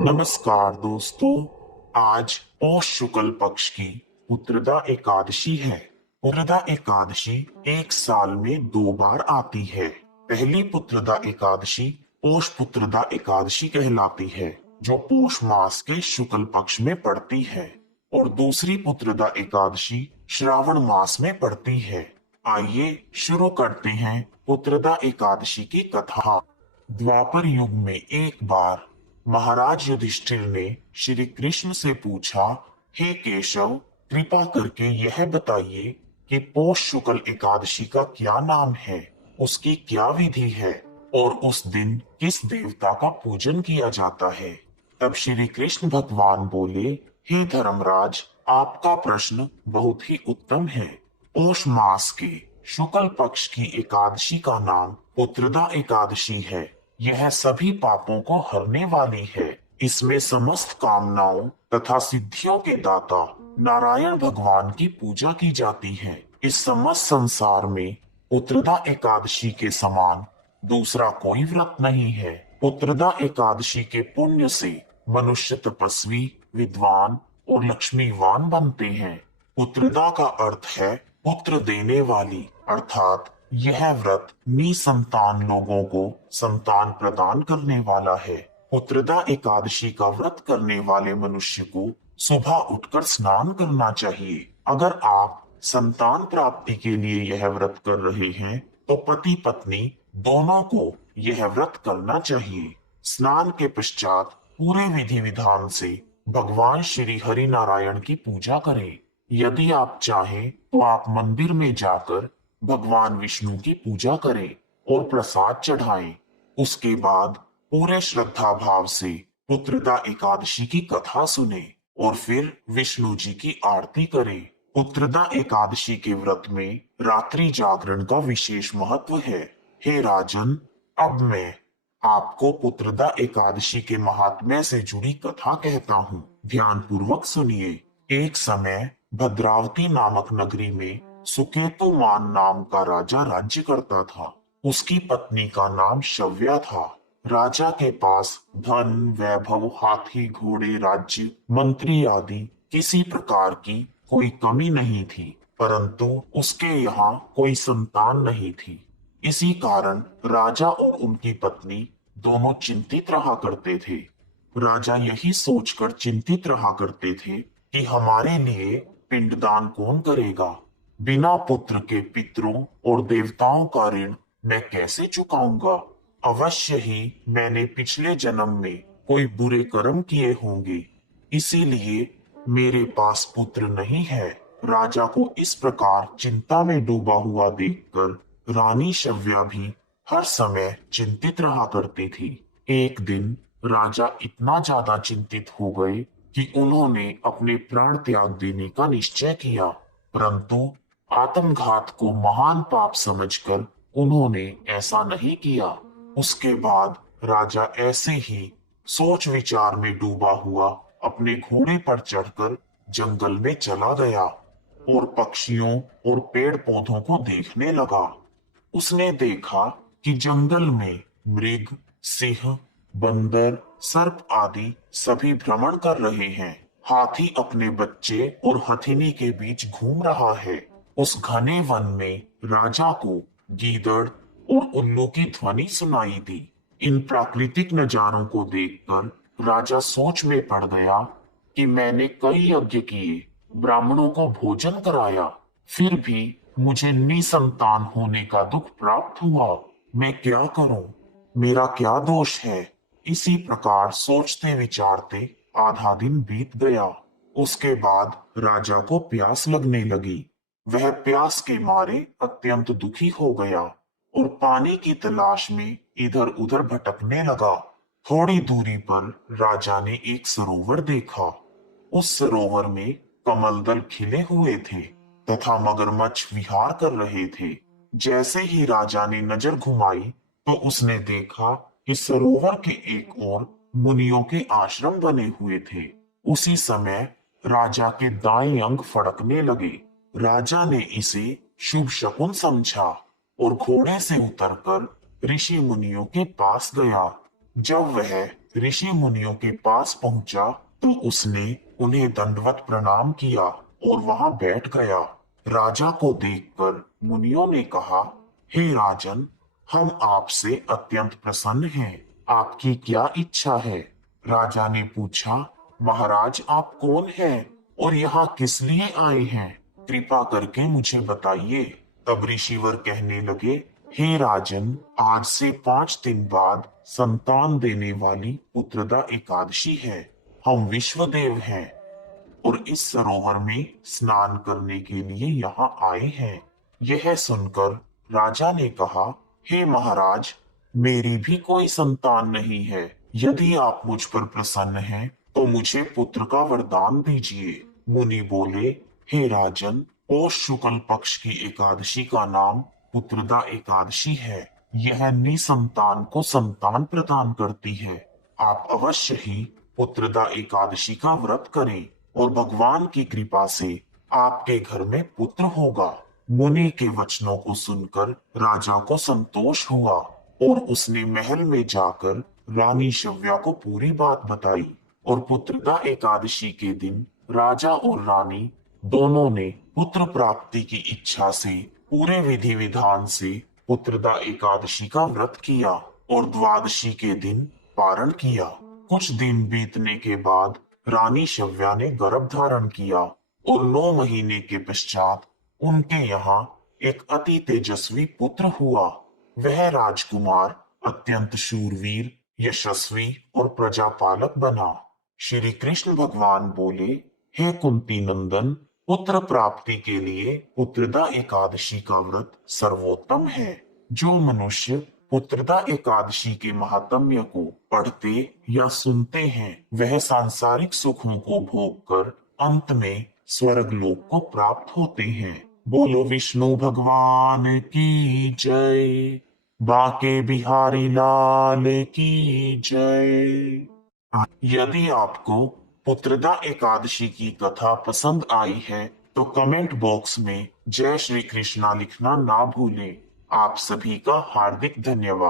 नमस्कार दोस्तों। आज पौष शुक्ल पक्ष की पुत्रदा एकादशी है। पुत्रदा एकादशी एक साल में 2 बार आती है। पहली पुत्रदा एकादशी पौष पुत्रदा एकादशी कहलाती है, जो पौष मास के शुक्ल पक्ष में पड़ती है, और दूसरी पुत्रदा एकादशी श्रावण मास में पड़ती है। आइए शुरू करते हैं पुत्रदा एकादशी की कथा। द्वापर युग में एक बार महाराज युधिष्ठिर ने श्री कृष्ण से पूछा, हे केशव, कृपा करके यह बताइए कि पौष शुक्ल एकादशी का क्या नाम है, उसकी क्या विधि है और उस दिन किस देवता का पूजन किया जाता है। तब श्री कृष्ण भगवान बोले, हे धर्मराज, आपका प्रश्न बहुत ही उत्तम है। पौष मास के शुक्ल पक्ष की एकादशी का नाम पुत्रदा एकादशी है। यह सभी पापों को हरने वाली है। इसमें समस्त कामनाओं तथा सिद्धियों के दाता नारायण भगवान की पूजा की जाती है। इस समस्त संसार में पुत्रदा एकादशी के समान दूसरा कोई व्रत नहीं है। पुत्रदा एकादशी के पुण्य से मनुष्य तपस्वी, विद्वान और लक्ष्मीवान बनते हैं। पुत्रदा का अर्थ है पुत्र देने वाली, अर्थात यह व्रत निसंतान लोगों को संतान प्रदान करने वाला है। पुत्रदा एकादशी का व्रत करने वाले मनुष्य को सुबह उठकर स्नान करना चाहिए। अगर आप संतान प्राप्ति के लिए यह व्रत कर रहे हैं, तो पति पत्नी दोनों को यह व्रत करना चाहिए। स्नान के पश्चात पूरे विधि विधान से भगवान श्री हरि नारायण की पूजा करें। यदि आप चाहें तो आप मंदिर में जाकर भगवान विष्णु की पूजा करें और प्रसाद चढ़ाएं। उसके बाद पूरे श्रद्धा भाव से पुत्रदा एकादशी की कथा सुने और फिर विष्णु जी की आरती करें। पुत्रदा एकादशी के व्रत में रात्रि जागरण का विशेष महत्व है। हे राजन, अब मैं आपको पुत्रदा एकादशी के महात्म्य से जुड़ी कथा कहता हूँ। ध्यान पूर्वक सुनिए। एक समय भद्रावती नामक नगरी में सुकेतुमान नाम का राजा राज्य करता था। उसकी पत्नी का नाम शव्या था। राजा के पास धन, वैभव, हाथी, घोड़े, राज्य, मंत्री आदि किसी प्रकार की कोई कमी नहीं थी, परंतु उसके यहाँ कोई संतान नहीं थी। इसी कारण राजा और उनकी पत्नी दोनों चिंतित रहा करते थे। राजा यही सोचकर चिंतित रहा करते थे कि हमारे लिए पिंडदान कौन करेगा। बिना पुत्र के पितरों और देवताओं का ऋण मैं कैसे चुकाऊंगा। अवश्य ही मैंने पिछले जन्म में कोई बुरे कर्म किए होंगे, इसीलिए मेरे पास पुत्र नहीं है। राजा को इस प्रकार चिंता में डूबा हुआ देखकर रानी शव्या भी हर समय चिंतित रहा करती थी। एक दिन राजा इतना ज्यादा चिंतित हो गए कि उन्होंने अपने प्राण त्याग देने का निश्चय किया, परंतु आत्मघात को महान पाप समझकर उन्होंने ऐसा नहीं किया। उसके बाद राजा ऐसे ही सोच विचार में डूबा हुआ अपने घोड़े पर चढ़कर जंगल में चला गया और पक्षियों और पेड़ पौधों को देखने लगा। उसने देखा कि जंगल में मृग, सिंह, बंदर, सर्प आदि सभी भ्रमण कर रहे हैं। हाथी अपने बच्चे और हथिनी के बीच घूम रहा है। उस घने वन में राजा को गीदड़ और उल्लू की ध्वनि सुनाई दी। इन प्राकृतिक नजारों को देखकर राजा सोच में पड़ गया कि मैंने कई यज्ञ किए, ब्राह्मणों को भोजन कराया, फिर भी मुझे निसंतान होने का दुख प्राप्त हुआ। मैं क्या करूं? मेरा क्या दोष है? इसी प्रकार सोचते विचारते आधा दिन बीत गया। उसके बाद राजा को प्यास लगने लगी। वह प्यास के मारे अत्यंत दुखी हो गया और पानी की तलाश में इधर उधर भटकने लगा। थोड़ी दूरी पर राजा ने एक सरोवर देखा। उस सरोवर में कमल दल खिले हुए थे तथा मगरमच्छ विहार कर रहे थे। जैसे ही राजा ने नजर घुमाई तो उसने देखा कि सरोवर के एक ओर मुनियों के आश्रम बने हुए थे। उसी समय राजा के दाएं अंग फड़कने लगे। राजा ने इसे शुभ शकुन समझा और घोड़े से उतरकर ऋषि मुनियों के पास गया। जब वह ऋषि मुनियों के पास पहुंचा तो उसने उन्हें दंडवत प्रणाम किया और वहां बैठ गया। राजा को देखकर मुनियों ने कहा, हे राजन, हम आपसे अत्यंत प्रसन्न हैं। आपकी क्या इच्छा है? राजा ने पूछा, महाराज आप कौन हैं और यहाँ किस लिए आए हैं? कृपा करके मुझे बताइए। तब ऋषिवर कहने लगे, हे राजन, आज से 5 दिन बाद संतान देने वाली पुत्रदा एकादशी है। हम विश्वदेव हैं और इस सरोवर में स्नान करने के लिए यहाँ आए हैं। यह सुनकर राजा ने कहा, हे महाराज, मेरी भी कोई संतान नहीं है। यदि आप मुझ पर प्रसन्न हैं तो मुझे पुत्र का वरदान दीजिए। मुनि बोले, हे राजन, पौष शुक्ल पक्ष की एकादशी का नाम पुत्रदा एकादशी है। यह निसंतान को संतान प्रदान करती है। आप अवश्य ही पुत्रदा एकादशी का व्रत करें और भगवान की कृपा से आपके घर में पुत्र होगा। मुनि के वचनों को सुनकर राजा को संतोष हुआ और उसने महल में जाकर रानी शव्या को पूरी बात बताई। और पुत्रदा एकादशी के दिन राजा और रानी दोनों ने पुत्र प्राप्ति की इच्छा से पूरे विधि विधान से पुत्रदा एकादशी का व्रत किया और द्वादशी के दिन पारण किया। कुछ दिन बीतने के बाद रानी शव्या ने गर्भ धारण किया और 9 महीने के पश्चात उनके यहाँ एक अति तेजस्वी पुत्र हुआ। वह राजकुमार अत्यंत शूरवीर, यशस्वी और प्रजापालक बना। श्री कृष्ण भगवान बोले, हे कुंती नंदन, पुत्र प्राप्ति के लिए पुत्रदा एकादशी का व्रत सर्वोत्तम है। जो मनुष्य पुत्रदा एकादशी के महात्म्य को पढ़ते या सुनते हैं, वह सांसारिक सुखों को भोगकर अंत में स्वर्ग लोक को प्राप्त होते हैं। बोलो विष्णु भगवान की जय, बाके बिहारी लाल की जय। यदि आपको पुत्रदा एकादशी की कथा पसंद आई है तो कमेंट बॉक्स में जय श्री कृष्णा लिखना ना भूलें। आप सभी का हार्दिक धन्यवाद।